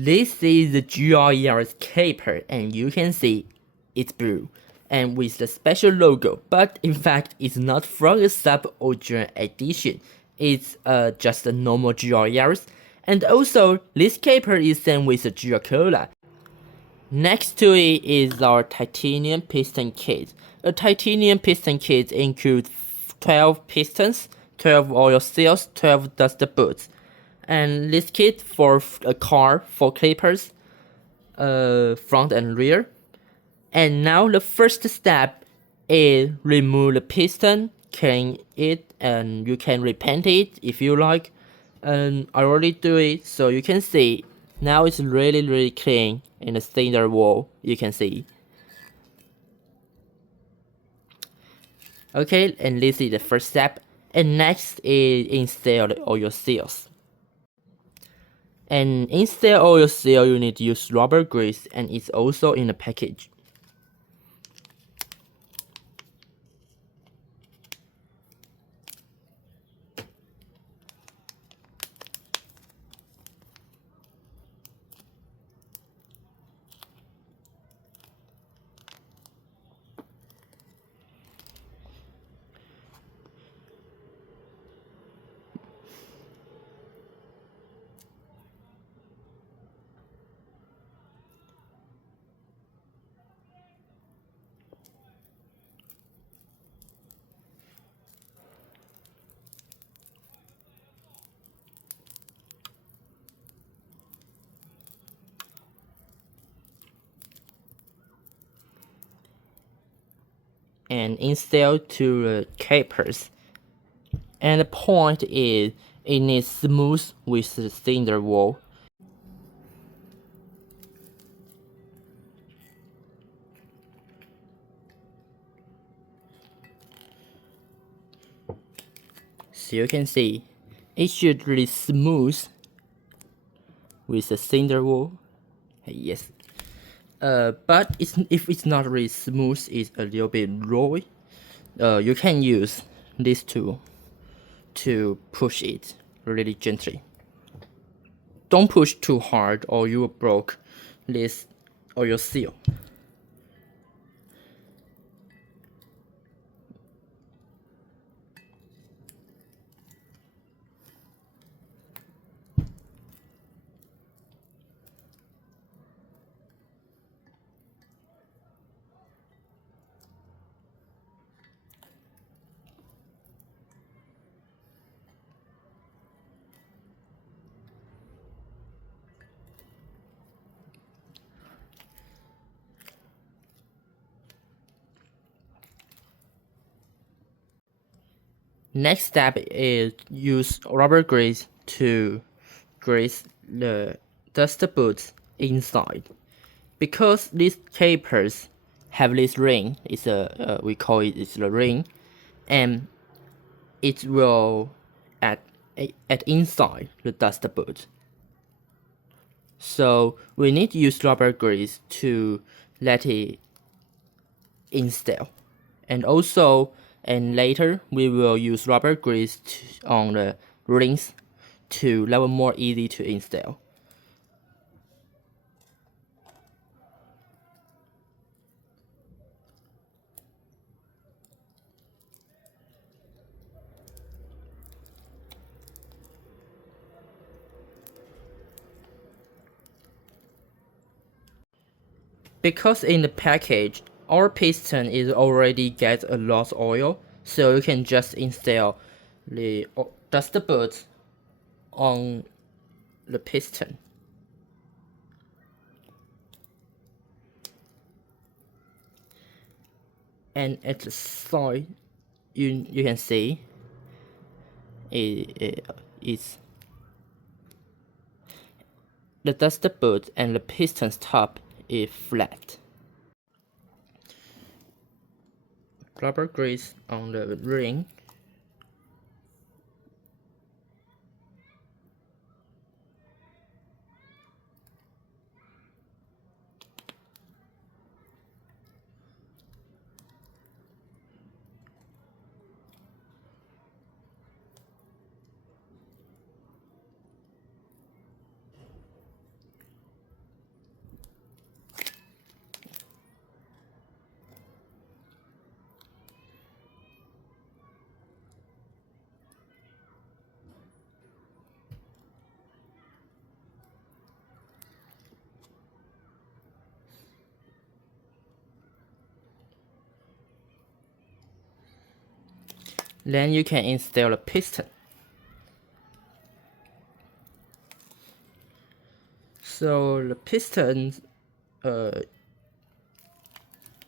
This is the GR Yaris caper, and you can see it's blue and with the special logo, but in fact it's not from a sub or general edition. It's just a normal GR Yaris, and also this caper is same with the GR Corolla. Next to it is our titanium piston kit. The titanium piston kit includes 12 pistons, 12 oil seals, 12 dust boots. And this kit for a car, 4 clippers, front and rear. And now the first step is remove the piston, clean it, and you can repaint it if you like. And I already do it, so you can see now it's really clean in the cylinder wall. You can see. Okay, and this is the first step. And next is install the oil seals. And install oil seal, you need to use rubber grease, and it's also in the package. And install to the capers. And the point is it needs smooth with the cylinder wall. So you can see it should really smooth with the cylinder wall. Yes. But if it's not really smooth, it's a little bit raw. You can use this tool to push it really gently. Don't push too hard or you will break this oil seal. Next step is use rubber grease to grease the dust boots inside. Because these capers have this ring, it's a we call it's the ring, and it will at inside the dust boot. So we need to use rubber grease to let it install, and also and later we will use rubber grease on the rings to level more easy to install. Because in the package, our piston is already get a lot of oil, so you can just install the dust boot on the piston. And at the side, you can see it's the dust boot and the piston's top is flat. Rubber grease on the ring. Then you can install a piston. So the piston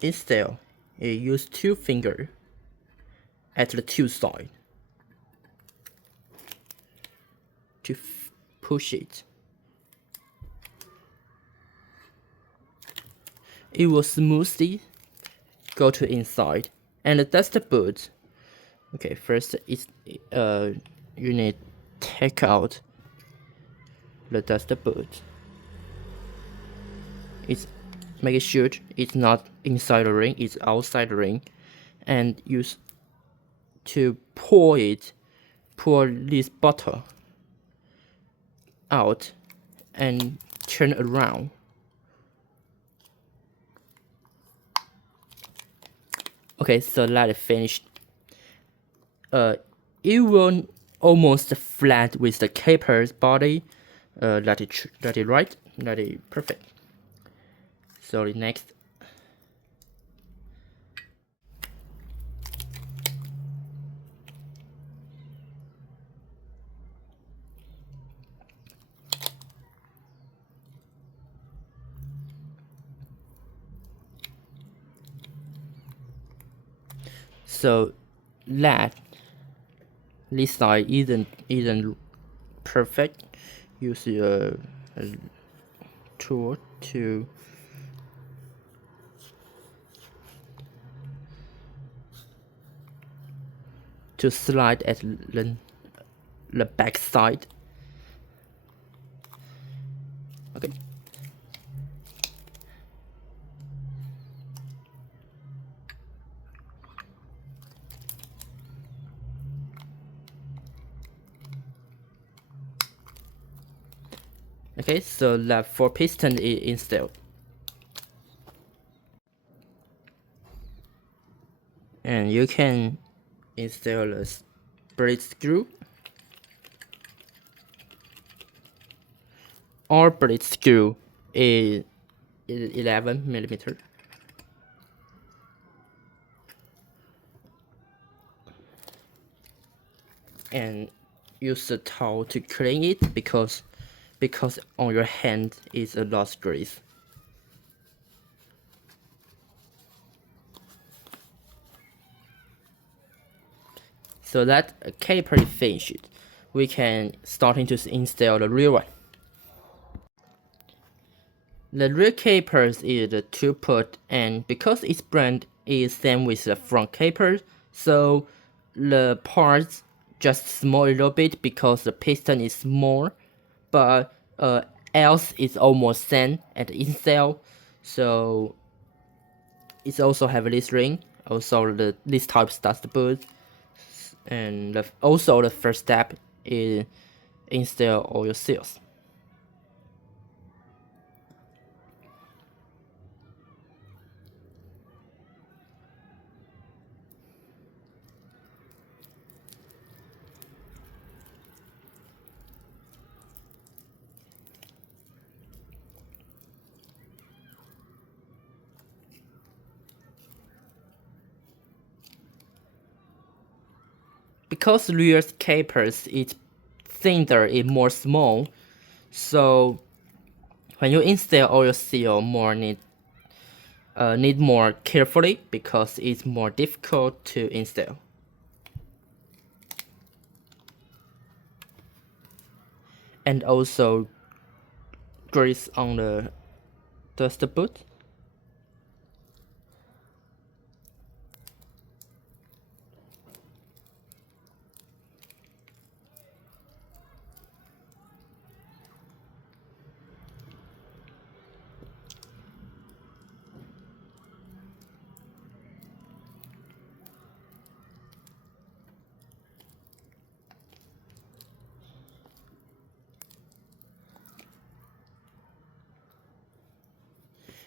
install, it use 2 fingers at the 2 sides to push it. It will smoothly go to inside. And the dashboard. Okay, first it's you need to take out the dashboard. It's make sure it's not inside the ring, it's outside the ring, and use to pour this bottle out and turn around. Okay, so let it finished. It will almost flat with the caper's body. Let it right, let it perfect. So the next. So that this side isn't perfect. Use a tool to slide at the back side. Okay. Okay, so that 4 piston is installed. And you can install a split screw or split screw is 11mm. And use a towel to clean it because on your hand is a lot of grease. So that caper is finished. We can starting to install the rear one. The rear capers is the 2-put, and because its brand is same with the front caper, so the parts just small a little bit because the piston is small, but else is almost same at the install. So it also have this ring, also this type of dashboard, and also the first step is install all your seals. Because rear capers its cylinder is more small, so when you install all your seal more need more carefully because it's more difficult to install. And also grease on the dashboard.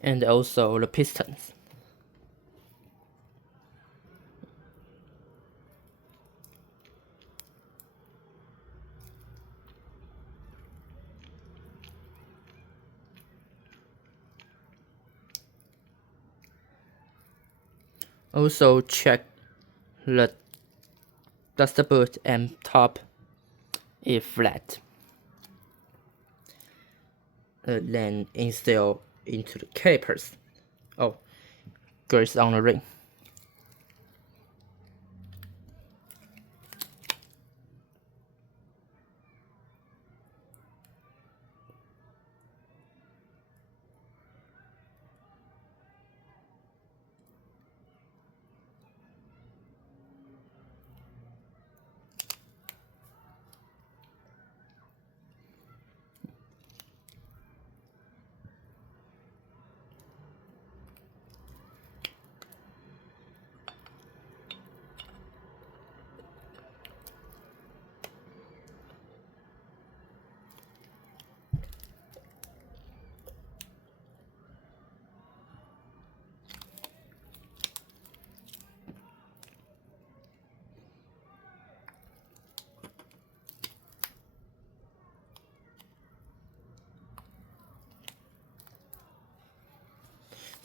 And also the pistons. Also check the dust boot and top is flat. Then install into the calipers. Oh, grease on the ring.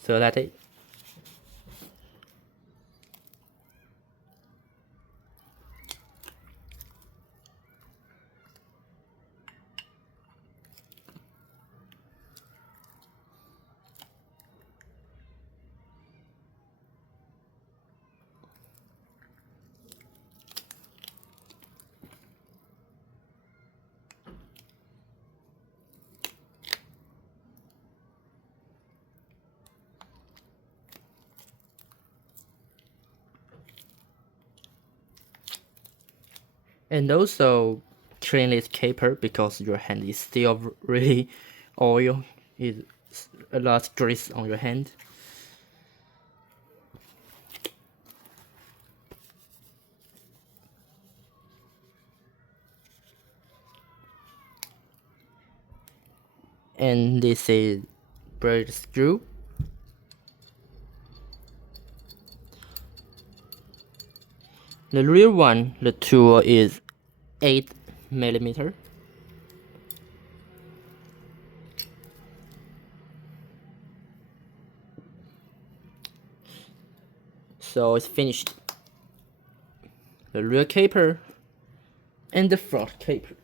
So that's it. And also clean this caper because your hand is still really oil. Is a lot of grease on your hand. And this is braid screw. The real one, the tool is 8mm. So it's finished. The rear caper and the front caper.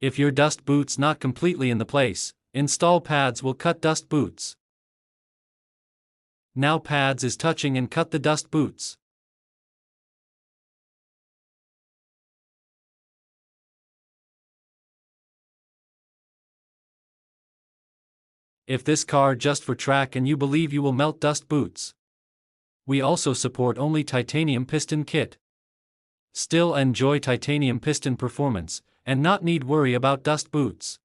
If your dust boot's not completely in the place, install pads will cut dust boots. Now pads is touching and cut the dust boots. If this car just for track and you believe you will melt dust boots. We also support only titanium piston kit. Still enjoy titanium piston performance, and not need worry about dust boots.